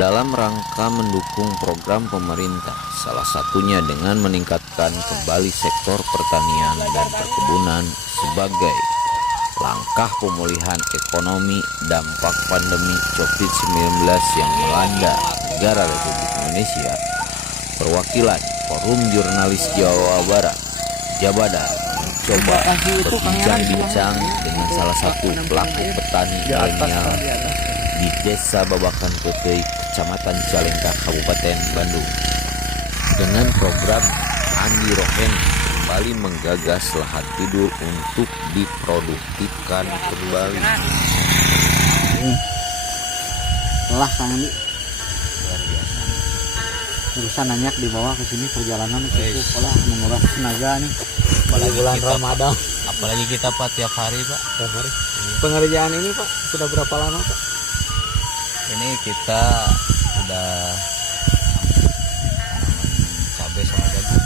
dalam rangka mendukung program pemerintah, salah satunya dengan meningkatkan kembali sektor pertanian dan perkebunan sebagai langkah pemulihan ekonomi dampak pandemi COVID-19 yang melanda negara Republik Indonesia. Perwakilan Forum Jurnalis Jawa Barat, Jabadar, mencoba berbincang-bincang dengan salah satu pelaku petani milenial di Desa Babakan Petei, Kecamatan Cicalengka, Kabupaten Bandung. Dengan program Andi Rohen kembali menggagas lahan tidur untuk diproduktifkan kembali. Lah Kang Andi, luar biasa. Urusan nanyak dibawa ke sini perjalanan cukup olah menguras tenaga nih. Apalagi bulan Ramadan. Apalagi kita Pak tiap hari Pak. Tiap hari. Pengerjaan ini Pak sudah berapa lama Pak? Ini kita udah tanaman cabai sama jagung.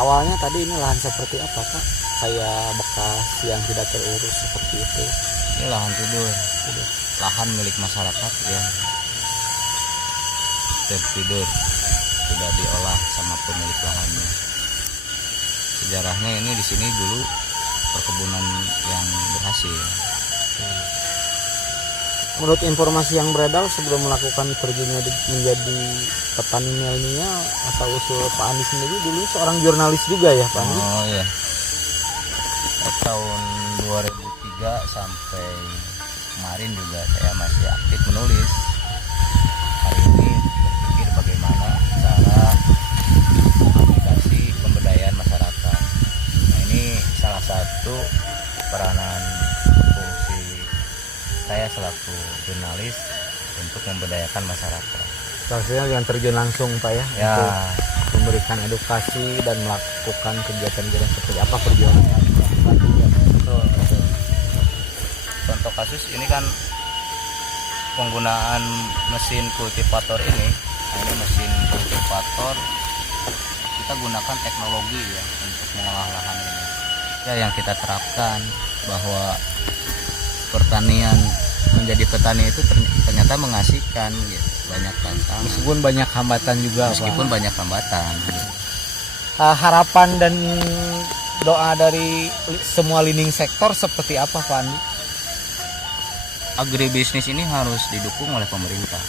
Awalnya tadi ini lahan seperti apa Pak? Kayak bekas yang tidak terurus seperti itu. Ini lahan tidur. Lahan milik masyarakat yang tertidur sudah diolah sama pemilik lahannya. Sejarahnya ini di sini dulu perkebunan yang berhasil. Menurut informasi yang beredar sebelum melakukan terjunnya menjadi petani milenial asal usul Pak Andi sendiri dulu seorang jurnalis juga ya Pak Andi? Oh iya. Tahun 2003 sampai kemarin juga saya masih aktif menulis. Hari ini berpikir bagaimana cara aplikasi pemberdayaan masyarakat. Nah ini salah satu peranan fungsi saya selaku jurnalis untuk memberdayakan masyarakat. Salah yang terjun langsung Pak ya, Ya. Untuk memberikan edukasi dan melakukan kegiatan-kegiatan seperti apa perjuangannya. Contoh kasus ini kan penggunaan mesin kultivator ini. Nah, ini mesin kultivator kita gunakan teknologi ya untuk mengolah lahan ini. Ya yang kita terapkan bahwa pertanian menjadi petani itu ternyata mengasihkan gitu. Banyak tantangan. Meskipun banyak hambatan juga Meskipun Pak. banyak hambatan. Harapan dan doa dari semua leading sektor seperti apa Pak Andi? Agribisnis ini harus didukung oleh pemerintah.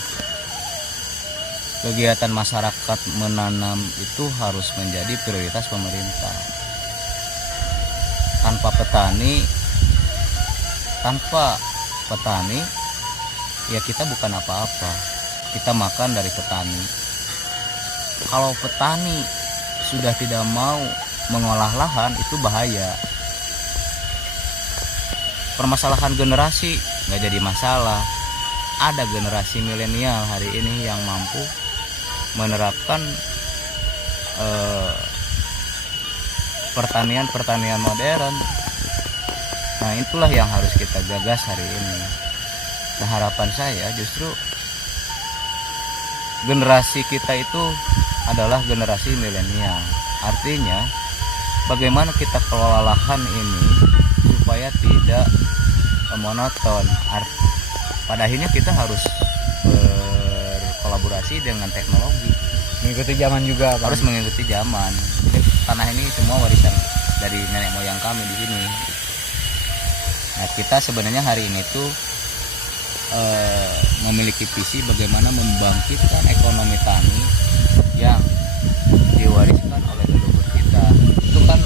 Kegiatan masyarakat menanam itu harus menjadi prioritas pemerintah. Tanpa petani ya kita bukan apa-apa. Kita makan dari petani. Kalau petani sudah tidak mau mengolah lahan itu bahaya. Permasalahan generasi nggak jadi masalah. Ada generasi milenial hari ini yang mampu menerapkan pertanian modern. Nah itulah yang harus kita gagas hari ini. Nah, harapan saya justru generasi kita itu adalah generasi milenial. Artinya bagaimana kita kelola lahan ini supaya tidak monoton. Pada akhirnya kita harus berkolaborasi dengan teknologi, Mengikuti zaman juga Pak. harus mengikuti zaman. Tanah ini semua warisan dari nenek moyang kami di sini. Nah kita sebenarnya hari ini tuh memiliki visi bagaimana membangkitkan ekonomi tani yang diwariskan oleh leluhur kita. Itu kan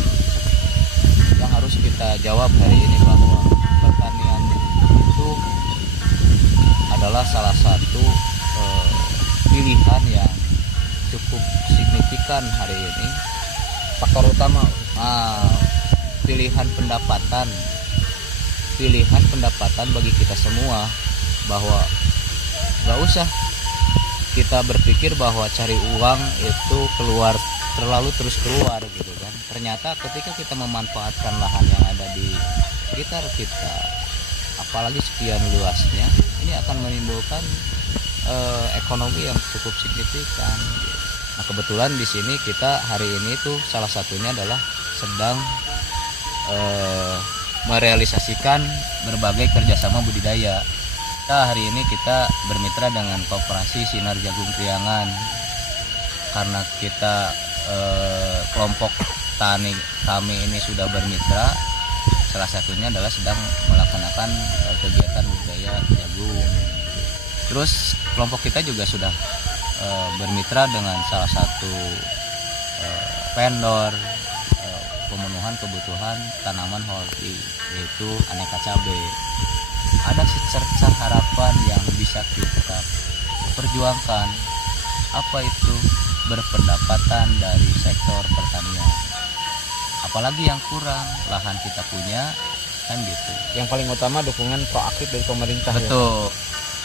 yang harus kita jawab hari ini, bahwa pertanian itu adalah salah satu pilihan yang cukup signifikan hari ini. Faktor utama Pilihan pendapatan bagi kita semua, bahwa gak usah kita berpikir bahwa cari uang itu terlalu terus keluar gitu kan. Ternyata ketika kita memanfaatkan lahan yang ada di sekitar kita, apalagi sekian luasnya, ini akan menimbulkan ekonomi yang cukup signifikan. Nah kebetulan di sini kita hari ini tuh salah satunya adalah sedang merealisasikan berbagai kerjasama budidaya. Hari ini kita bermitra dengan Koperasi Sinar Jagung Priangan karena kita kelompok tani kami ini sudah bermitra. Salah satunya adalah sedang melaksanakan kegiatan budidaya jagung. Terus kelompok kita juga sudah bermitra dengan salah satu vendor pemenuhan kebutuhan tanaman horti, yaitu aneka cabai. Ada secercah harapan yang bisa kita perjuangkan, apa itu berpendapatan dari sektor pertanian. Apalagi yang kurang, lahan kita punya, kan gitu. Yang paling utama dukungan proaktif dari pemerintah. Betul.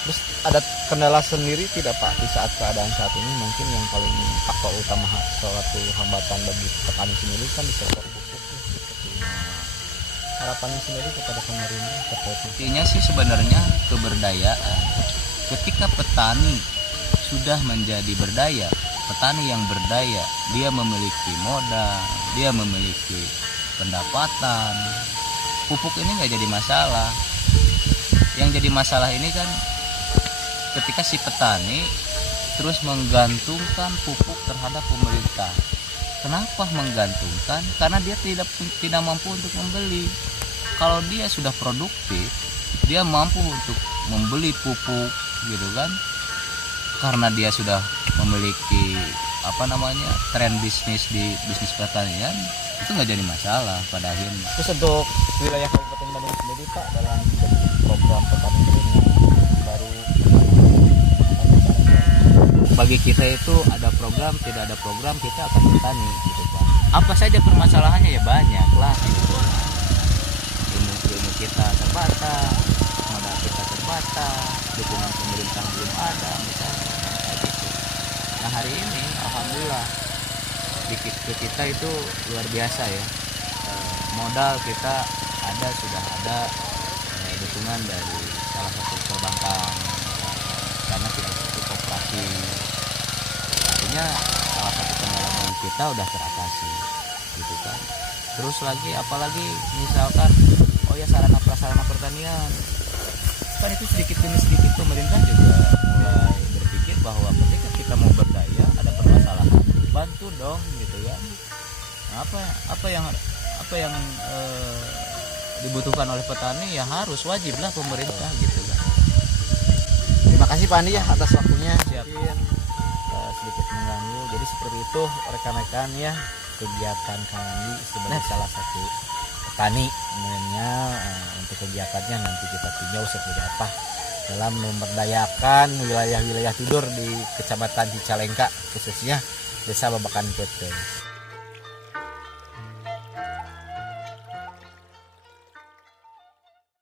Terus ada kendala sendiri tidak Pak di saat keadaan saat ini? Mungkin yang paling faktor utama suatu hambatan bagi petani sendiri kan di sektor pupuk. Harapannya sendiri kepada pemerintah terkait intinya sih sebenarnya keberdayaan. Ketika petani sudah menjadi berdaya, petani yang berdaya, dia memiliki modal, dia memiliki pendapatan, pupuk ini nggak jadi masalah. Yang jadi masalah ini kan ketika si petani terus menggantungkan pupuk terhadap pemerintah. Kenapa menggantungkan? Karena dia tidak mampu untuk membeli. Kalau dia sudah produktif, dia mampu untuk membeli pupuk, gitu kan? Karena dia sudah memiliki tren bisnis di bisnis pertanian, itu nggak jadi masalah pada akhirnya. Terus untuk wilayah Kabupaten Bandung sendiri Pak, dalam program petani milenial baru, bagi kita itu ada program, tidak ada program, kita akan bertani gitu Pak. Apa saja permasalahannya ya banyak lah gitu. Ilmu kita terbatas, modal kita terbatas, dukungan pemerintah belum ada misalnya gitu. Nah hari ini alhamdulillah di kita itu luar biasa ya. Modal kita sudah ada dukungan dari salah satu perbankan, karena kita itu koperasi. Artinya salah satu pengalaman kita udah teratasi gitu kan. Terus lagi apalagi misalkan sarana prasarana pertanian kan itu sedikit demi sedikit pemerintah juga mulai berpikir bahwa ketika kita mau berdaya ada permasalahan, bantu dong gitu kan. Nah, apa yang dibutuhkan oleh petani ya harus wajiblah pemerintah gitu kan. Terima kasih Pak Andi ya atas waktunya. Siap. Mungkin sedikit mengganggu. Jadi seperti itu rekan-rekan ya, kegiatan Kang Andi sebagai salah satu petani milenial. Untuk kegiatannya nanti kita tinjau seperti apa dalam memberdayakan wilayah-wilayah tidur di Kecamatan Cicalengka, khususnya Desa Babakan Pete.